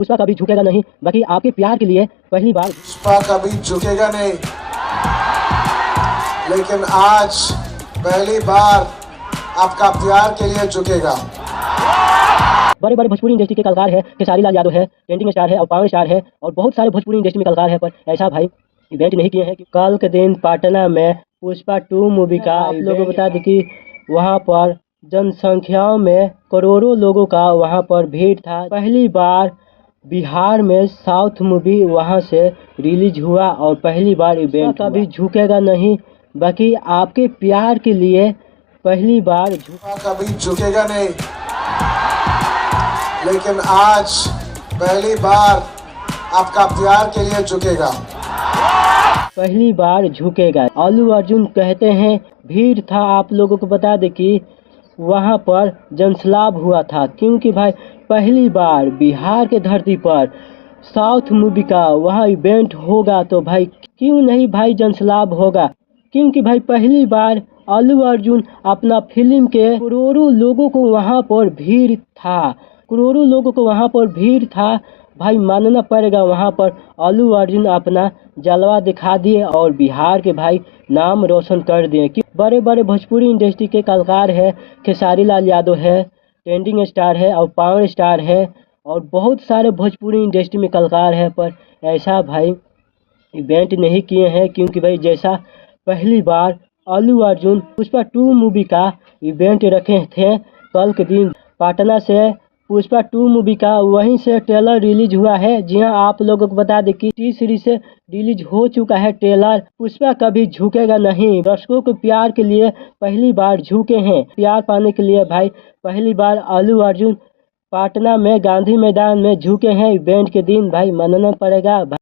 पुष्पा कभी झुकेगा नहीं, बाकी आपके प्यार के लिए पहली बार पुष्पा कभी झुकेगा नहीं, लेकिन आज पहली बार आपका प्यार के लिए झुकेगा। बड़े बड़े भोजपुरी इंडस्ट्री के कलाकार है, खेसारी लाल यादव है, ट्रेंडिंग स्टार है और पावर स्टार है और बहुत सारे भोजपुरी इंडस्ट्री में कलाकार है, पर ऐसा भाई इवेंट नहीं किए हैं कि कल के दिन पटना में पुष्पा 2 मूवी का आप लोगों को बता दें कि वहाँ पर जनसंख्याओं में करोड़ों लोगों का वहाँ पर भीड़ था। पहली बार बिहार में साउथ मूवी वहाँ से रिलीज हुआ और पहली बार इवेंट कभी झुकेगा नहीं, बाकी आपके प्यार के लिए पहली बार पुष्पा कभी झुकेगा नहीं, लेकिन आज पहली बार आपका प्यार के लिए झुकेगा। पहली बार झुकेगा। अल्लू अर्जुन कहते हैं भीड़ था, आप लोगों को बता दें कि वहाँ पर जनसलाब हुआ था, क्योंकि भाई पहली बार बिहार के धरती पर साउथ मूवी का वहाँ इवेंट होगा तो भाई क्यों नहीं भाई जनसलाब होगा, क्योंकि भाई पहली बार अल्लू अर्जुन अपना फिल्म के करोड़ों लोगों को वहाँ पर भीड़ था, करोड़ों लोगों को वहाँ पर भीड़ था। भाई मानना पड़ेगा वहाँ पर अल्लू अर्जुन अपना जलवा दिखा दिए और बिहार के भाई नाम रोशन कर दिए। कि बड़े बड़े भोजपुरी इंडस्ट्री के कलाकार है, खेसारी लाल यादव है, ट्रेंडिंग स्टार है और पावर स्टार है और बहुत सारे भोजपुरी इंडस्ट्री में कलाकार है, पर ऐसा भाई इवेंट नहीं किए हैं, क्योंकि भाई जैसा पहली बार अल्लू अर्जुन पुष्पा 2 मूवी का इवेंट रखे थे कल के दिन पटना से पुष्पा 2 मूवी का, वहीं से ट्रेलर रिलीज हुआ है। जी हाँ, आप लोगों को बता दें कि टी सीरीज से रिलीज हो चुका है ट्रेलर। पुष्पा कभी झुकेगा नहीं, दर्शकों के प्यार के लिए पहली बार झुके हैं। प्यार पाने के लिए भाई पहली बार अल्लू अर्जुन पटना में गांधी मैदान में झुके हैं इवेंट के दिन। भाई मानना पड़ेगा।